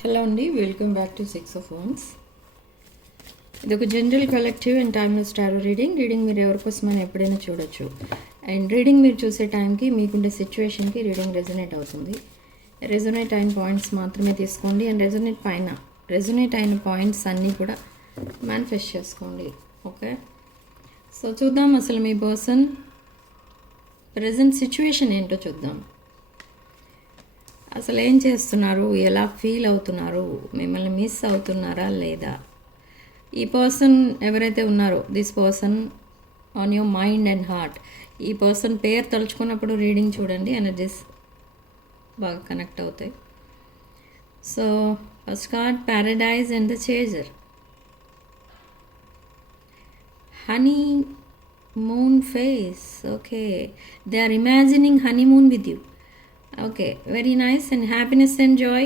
Hello అండి, welcome back to 6 of Wands. ఇది ఒక general collective and timeless tarot reading మీరు ఎవరి కోసమైనా ఎప్పుడైనా చూడొచ్చు. అండ్ రీడింగ్ మీరు చూసే టైంకి మీకుండే సిచ్యువేషన్కి రీడింగ్ రెజొనేట్ అవుతుంది. రెజొనేట్ అయిన పాయింట్స్ మాత్రమే తీసుకోండి. అండ్ రెజొనేట్ అయిన పాయింట్స్ అన్నీ కూడా మేనిఫెస్ట్ చేసుకోండి. ఓకే, సో చూద్దాం అసలు మీ పర్సన్ ప్రజెంట్ సిచ్యువేషన్ ఏంటో చూద్దాం. అసలు ఏం చేస్తున్నారు, ఎలా ఫీల్ అవుతున్నారు, మిమ్మల్ని మిస్ అవుతున్నారా లేదా? ఈ పర్సన్ ఎవరైతే ఉన్నారో, this person on your mind and heart, ఈ పర్సన్ పేరు తలుచుకున్నప్పుడు రీడింగ్ చూడండి, ఎనర్జీస్ బాగా కనెక్ట్ అవుతాయి. So first card paradise and the chaser. Honeymoon phase. Okay, they are imagining honeymoon with you. Okay, very nice. And happiness and joy,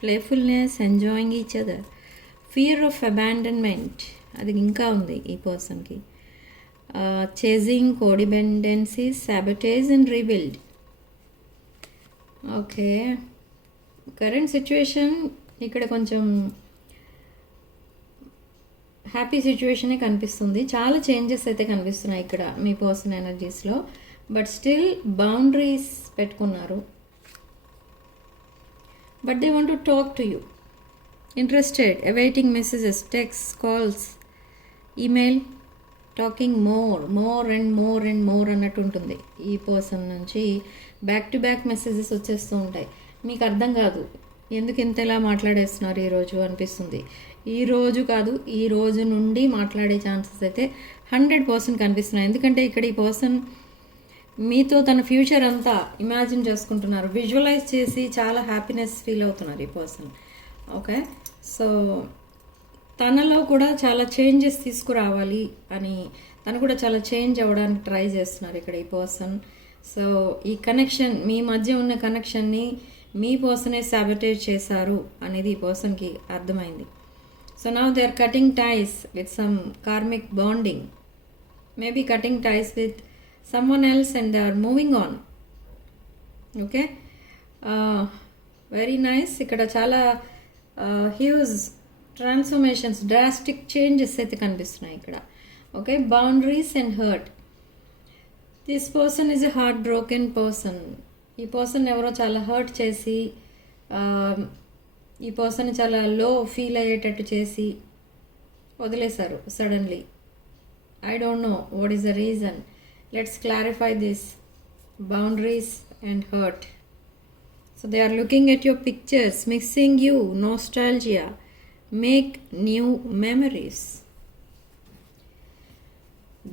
playfulness, enjoying each other. Fear of abandonment, అది ఇంకా ఉంది ఈ పర్సన్కి. Chasing, codependency, sabotage and rebuild. Okay, current situation ఇక్కడ కొంచెం happy సిచ్యువేషనే కనిపిస్తుంది. చాలా changes అయితే కనిపిస్తున్నాయి ఇక్కడ మీ పర్సన్ ఎనర్జీస్లో. బట్ స్టిల్ బౌండరీస్ పెట్టుకున్నారు. But they want to talk to you, interested, awaiting messages, text, calls, email, talking more and more అన్నట్టు ఉంటుంది. ఈ పర్సన్ నుంచి బ్యాక్ టు బ్యాక్ మెసేజెస్ వచ్చేస్తూ ఉంటాయి. మీకు అర్థం కాదు ఎందుకు ఇంతలా మాట్లాడేస్తున్నారు ఈరోజు అనిపిస్తుంది. ఈ రోజు కాదు, ఈ రోజు నుండి మాట్లాడే ఛాన్సెస్ అయితే 100% కనిపిస్తున్నాయి. ఎందుకంటే ఇక్కడ ఈ పర్సన్ మీతో తన ఫ్యూచర్ అంతా ఇమాజిన్ చేసుకుంటున్నారు, విజువలైజ్ చేసి చాలా హ్యాపీనెస్ ఫీల్ అవుతున్నారు ఈ పర్సన్. ఓకే, సో తనలో కూడా చాలా చేంజెస్ తీసుకురావాలి అని, తను కూడా చాలా చేంజ్ అవ్వడానికి ట్రై చేస్తున్నారు ఇక్కడ ఈ పర్సన్. సో ఈ కనెక్షన్, మీ మధ్య ఉన్న కనెక్షన్ని మీ పర్సనే సాబటేజ్ చేశారు అనేది ఈ పర్సన్కి అర్థమైంది. So now they are cutting ties with some karmic bonding, maybe cutting ties with someone else and they are moving on. Okay, very nice. ఇక్కడ చాలా హ్యూజ్ ట్రాన్స్ఫర్మేషన్స్, డ్రాస్టిక్ చేంజెస్ అయితే కనిపిస్తున్నాయి ఇక్కడ. Okay, boundaries and hurt. This person is a heart broken person. ఈ person ఎవరో చాలా hurt చేసి, ఈ పర్సన్ చాలా లో ఫీల్ అయ్యేటట్టు చేసి వదిలేశారు suddenly. I don't know what is the reason. Let's clarify this. Boundaries and hurt. So they are looking at your pictures, missing you, nostalgia, make new memories.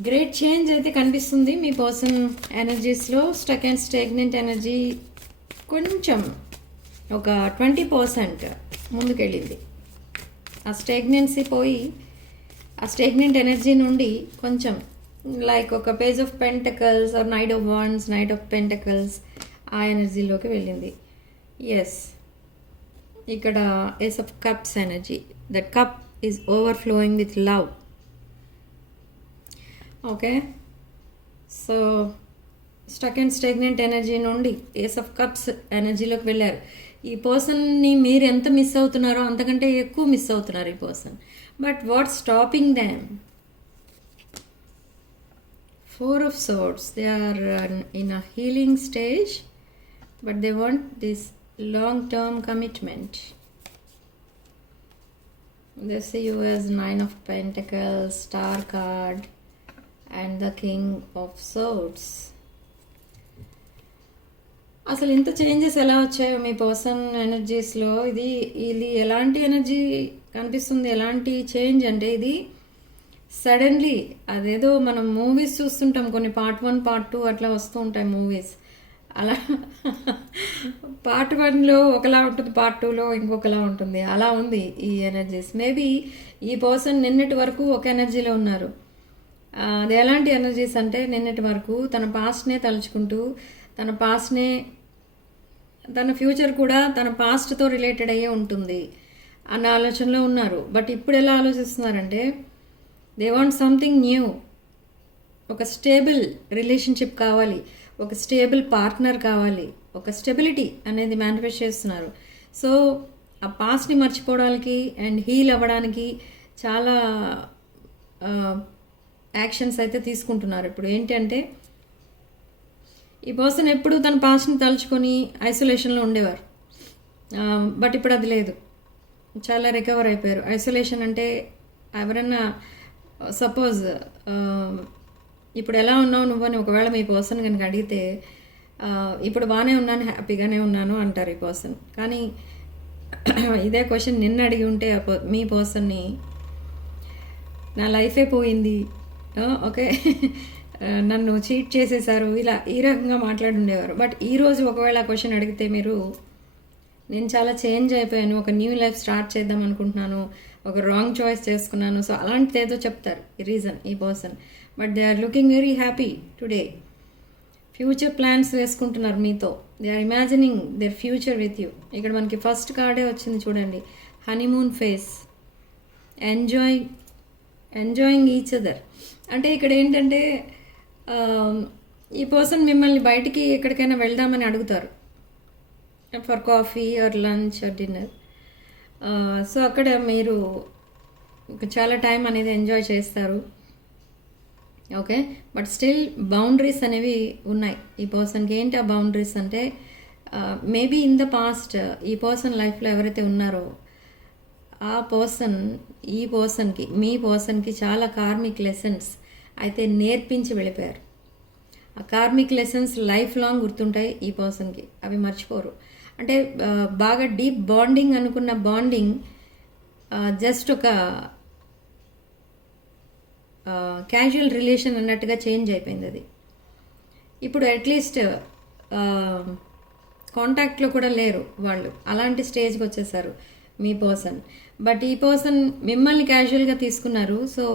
Great change అయితే కనిపిస్తుంది మీ person ఎనర్జీస్లో. Stuck and stagnant energy కొంచెం ఒక 20% ముందుకెళ్ళింది. ఆ స్టాగ్నెన్సీ పోయి, ఆ stagnant energy నుండి కొంచెం లైక్ ఒక page of pentacles or knight of wands, knight of pentacles, ఆ ఎనర్జీలోకి వెళ్ళింది. ఎస్, ఇక్కడ ace of cups energy. That cup is overflowing with love. Okay, so stuck and stagnant energy నుండి ఏస్ ఆఫ్ కప్స్ ఎనర్జీలోకి వెళ్ళారు. ఈ పర్సన్ని మీరు ఎంత మిస్ అవుతున్నారో అంతకంటే ఎక్కువ మిస్ అవుతున్నారు ఈ person. But what stopping them? Four of Swords. They are in a healing stage, but they want this long-term commitment. They see you as Nine of Pentacles, Star card, and the King of Swords. అసలు ఇంత changes ఎలా వచ్చాయో మీ person ఎనర్జీస్లో. ఇది ఎలాంటి energy కనిపిస్తుంది, ఎలాంటి change అంటే ఇది సడన్లీ, అదేదో మనం మూవీస్ చూస్తుంటాం, కొన్ని పార్ట్ 1 పార్ట్ 2 అట్లా వస్తూ ఉంటాయి మూవీస్. అలా పార్ట్ 1లో ఒకలా ఉంటుంది, పార్ట్ 2లో ఇంకొకలా ఉంటుంది. అలా ఉంది ఈ ఎనర్జీస్. మేబీ ఈ పర్సన్ నిన్నటి వరకు ఒక ఎనర్జీలో ఉన్నారు. అది ఎలాంటి ఎనర్జీస్ అంటే, నిన్నటి వరకు తన పాస్ట్నే తలుచుకుంటూ, తన పాస్ట్నే, తన ఫ్యూచర్ కూడా తన పాస్ట్తో రిలేటెడ్ అయ్యే ఉంటుంది అన్న ఆలోచనలో ఉన్నారు. బట్ ఇప్పుడు ఎలా ఆలోచిస్తున్నారంటే, దే వాంట్ సంథింగ్ న్యూ. ఒక స్టేబుల్ రిలేషన్షిప్ కావాలి, ఒక స్టేబుల్ పార్ట్నర్ కావాలి, ఒక స్టెబిలిటీ అనేది మేనిఫెస్ట్ చేస్తున్నారు. సో ఆ పాస్ట్ని మర్చిపోవడానికి అండ్ హీల్ అవ్వడానికి చాలా యాక్షన్స్ అయితే తీసుకుంటున్నారు. ఇప్పుడు ఏంటంటే ఈ పర్సన్ ఎప్పుడు తన పాస్ట్ని తలుచుకొని ఐసోలేషన్లో ఉండేవారు, బట్ ఇప్పుడు అది లేదు, చాలా రికవర్ అయిపోయారు. ఐసోలేషన్ అంటే ఎవరన్నా సపోజ్ ఇప్పుడు ఎలా ఉన్నావు నువ్వని ఒకవేళ మీ పర్సన్ కనుక అడిగితే ఇప్పుడు బాగానే ఉన్నాను, హ్యాపీగానే ఉన్నాను అంటారు ఈ పర్సన్. కానీ ఇదే క్వశ్చన్ నిన్న అడిగి ఉంటే మీ పర్సన్ని నా లైఫే పోయింది, ఓకే నన్ను చీట్ చేసేసారు, ఇలా ఈ రకంగా మాట్లాడుండేవారు. బట్ ఈరోజు ఒకవేళ ఆ క్వశ్చన్ అడిగితే మీరు నేను చాలా చేంజ్ అయిపోయాను, ఒక న్యూ లైఫ్ స్టార్ట్ చేద్దాం అనుకుంటున్నాను, ఒక రాంగ్ చాయిస్ చేసుకున్నాను, సో అలాంటిది ఏదో చెప్తారు ఈ రీజన్ ఈ person. But they are looking very happy today. Future plans వేసుకుంటున్నారు మీతో. They are imagining their future with you. ఇక్కడ మనకి ఫస్ట్ కార్డే వచ్చింది చూడండి, honeymoon phase, enjoying each other. అంటే ఇక్కడ ఏంటంటే ఈ పర్సన్ మిమ్మల్ని బయటికి ఎక్కడికైనా వెళ్దామని అడుగుతారు for coffee or lunch or dinner. So అక్కడ మీరు చాలా టైం అనేది ఎంజాయ్ చేస్తారు, ఓకే. బట్ స్టిల్ బౌండరీస్ అనేవి ఉన్నాయి ఈ పర్సన్కి. ఏంటి ఆ బౌండరీస్ అంటే మేబీ ఇన్ ద పాస్ట్ ఈ పర్సన్ లైఫ్లో ఎవరైతే ఉన్నారో ఆ పర్సన్ ఈ పర్సన్కి మీ పర్సన్కి చాలా కార్మిక్ లెసన్స్ అయితే నేర్పించి వెళ్ళిపోయారు. ఆ కార్మిక్ లెసన్స్ లైఫ్ లాంగ్ గుర్తుంటాయి ఈ పర్సన్కి, అవి మర్చిపోరు. అంటే బాగా డీప్ బాండింగ్ అనుకున్న బాండింగ్ జస్ట్ ఒక క్యాజువల్ రిలేషన్ అన్నట్టుగా చేంజ్ అయిపోయింది అది. ఇప్పుడు అట్లీస్ట్ కాంటాక్ట్లో కూడా లేరు వాళ్ళు, అలాంటి స్టేజ్కి వచ్చేసారు మీ పర్సన్. బట్ ఈ పర్సన్ మిమ్మల్ని క్యాజువల్గా తీసుకున్నారు. సో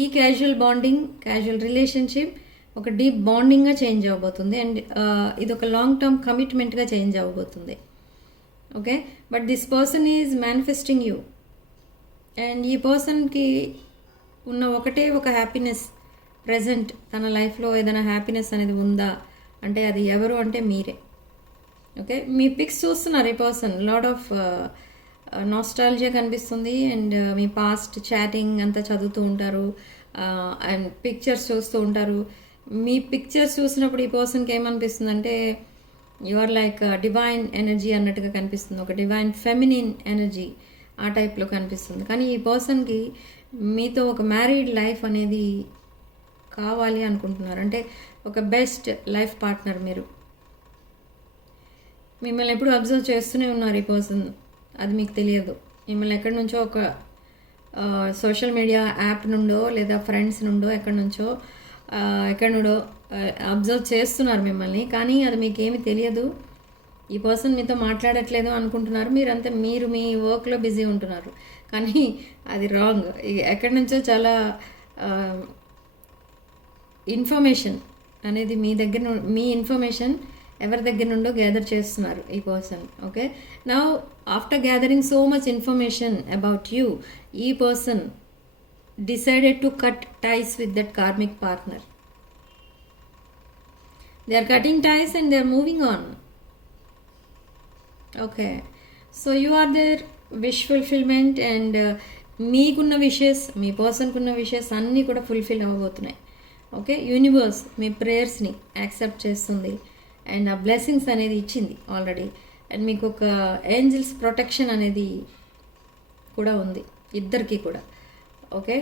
ఈ క్యాజువల్ బాండింగ్, క్యాజువల్ రిలేషన్షిప్ ఒక డీప్ బాండింగ్గా చేంజ్ అవ్వబోతుంది. అండ్ ఇది ఒక లాంగ్ టర్మ్ కమిట్మెంట్గా చేంజ్ అవ్వబోతుంది, okay. But this person is manifesting you. And ఈ పర్సన్కి ఉన్న ఒకటే ఒక హ్యాపీనెస్ ప్రజెంట్, తన లైఫ్లో ఏదైనా హ్యాపీనెస్ అనేది ఉందా అంటే అది ఎవరు అంటే మీరే, ఓకే. మీ పిక్స్ చూస్తున్నారు ఈ పర్సన్, లాట్ ఆఫ్ నాస్టాలజియా కనిపిస్తుంది. అండ్ మీ పాస్ట్ చాటింగ్ అంతా చదువుతూ ఉంటారు అండ్ పిక్చర్స్ చూస్తూ ఉంటారు. మీ పిక్చర్స్ చూసినప్పుడు ఈ పర్సన్కి ఏమనిపిస్తుంది అంటే you are like divine energy అన్నట్టుగా కనిపిస్తుంది, ఒక డివైన్ ఫెమినిన్ ఎనర్జీ ఆ టైప్లో కనిపిస్తుంది. కానీ ఈ పర్సన్కి మీతో ఒక మ్యారీడ్ లైఫ్ అనేది కావాలి అనుకుంటున్నారు, అంటే ఒక బెస్ట్ లైఫ్ పార్ట్నర్ మీరు. మిమ్మల్ని ఎప్పుడు అబ్జర్వ్ చేస్తూనే ఉన్నారు ఈ పర్సన్, అది మీకు తెలియదు. మిమ్మల్ని ఎక్కడి నుంచో ఒక సోషల్ మీడియా యాప్ నుండో లేదా ఫ్రెండ్స్ నుండో ఎక్కడి నుండో అబ్జర్వ్ చేస్తున్నారు మిమ్మల్ని, కానీ అది మీకేమీ తెలియదు. ఈ పర్సన్ మీతో మాట్లాడట్లేదు అనుకుంటున్నారు మీరంతా, మీరు మీ వర్క్లో బిజీ ఉంటున్నారు. కానీ అది రాంగ్. ఎక్కడి నుంచో చాలా ఇన్ఫర్మేషన్ అనేది మీ ఇన్ఫర్మేషన్ ఎవరి దగ్గర నుండో గ్యాదర్ చేస్తున్నారు ఈ person, okay. Now after gathering so much information about you, ఈ person decided to cut ties with that karmic partner. They are cutting ties and they are moving on, okay. So you are their wish fulfillment and మీకున్న wishes, మీ పర్సన్కున్న wishes అన్నీ కూడా fulfil అవ్వబోతున్నాయి, okay. Universe మీ ప్రేయర్స్ని accept చేస్తుంది and ఆ blessings అనేది ఇచ్చింది already. And మీకు ఒక angels protection అనేది కూడా ఉంది ఇద్దరికి కూడా, ఓకే.